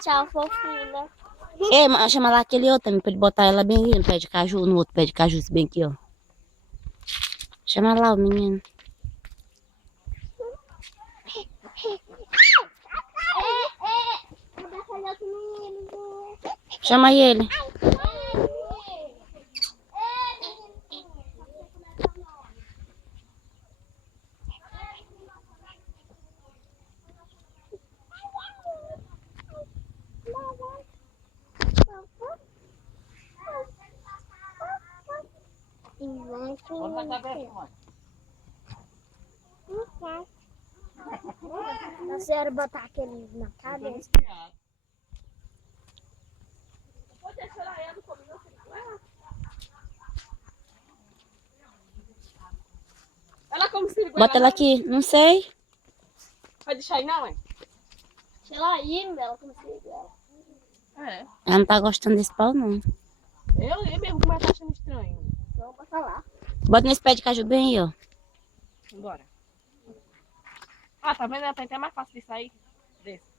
Tchau, fofinha. Ei, chama lá aquele outro também, pra ele botar ela bem aqui no pé de caju, no outro pé de caju, esse bem aqui, ó. Chama lá o menino. Chama ele. A senhora botar aquele na cabeça. Ela como se Bota ela aqui, não sei. vai deixar aí não, é? Sei lá, aí, ela conseguiu ela. É. Ela não tá gostando desse pau, não. Eu mesmo como tá achando estranho. Então, bota lá. Bota nesse pé de caju bem aí, ó. Bora. Ah, tá vendo? Ela tem até mais fácil de sair desse.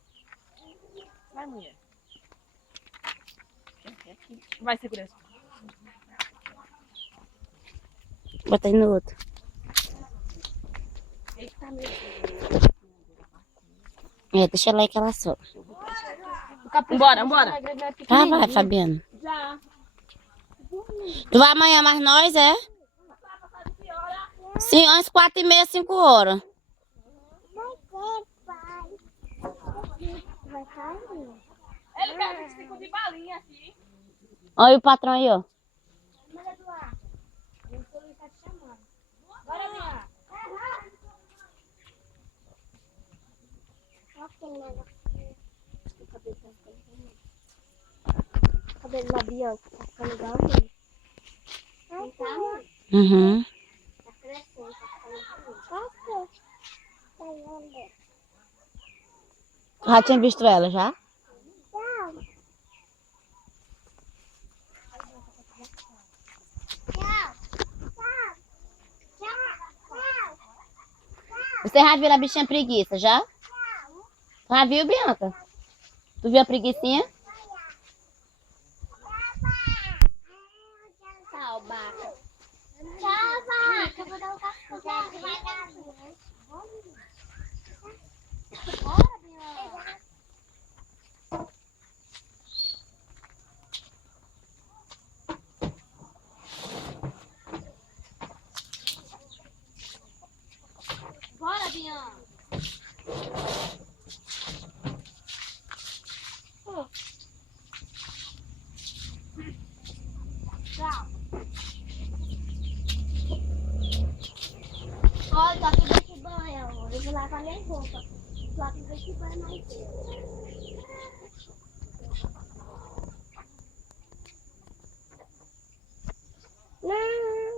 Vai, mulher. Vai, segurança. Bota aí no outro. Eita, meu Deus. É, deixa ela aí que ela sobe. Bora, bora. Ah, vai, Fabiano. Já. Tu vai amanhã mais nós, é? Sim, às 4h30, 5h. Vai cair. Ele quer 25 de balinha aqui. Olha o patrão aí, ó. Mas Eduardo, o Felipe tá te chamando. Bora, minha. Olha que nada. O cabelo tá ficando. O cabelo da Bianca tá ficando igualzinho. Não tá, mãe? Uhum. Tá crescendo, tá ficando igualzinho. Tá vendo? Já tinha visto ela, já? Tchau. Você já viu a bichinha preguiça, já? Já viu, Bianca? Tu viu a preguicinha? Tchau, vaca. Tchau, vaca. Eu vou dar um café. Bora, Bianca. Bora, Bianca. Tchau. Olha, só que desse banho, amor. Eu vou lavar minha roupa. Só que desse banho mais cedo. Não.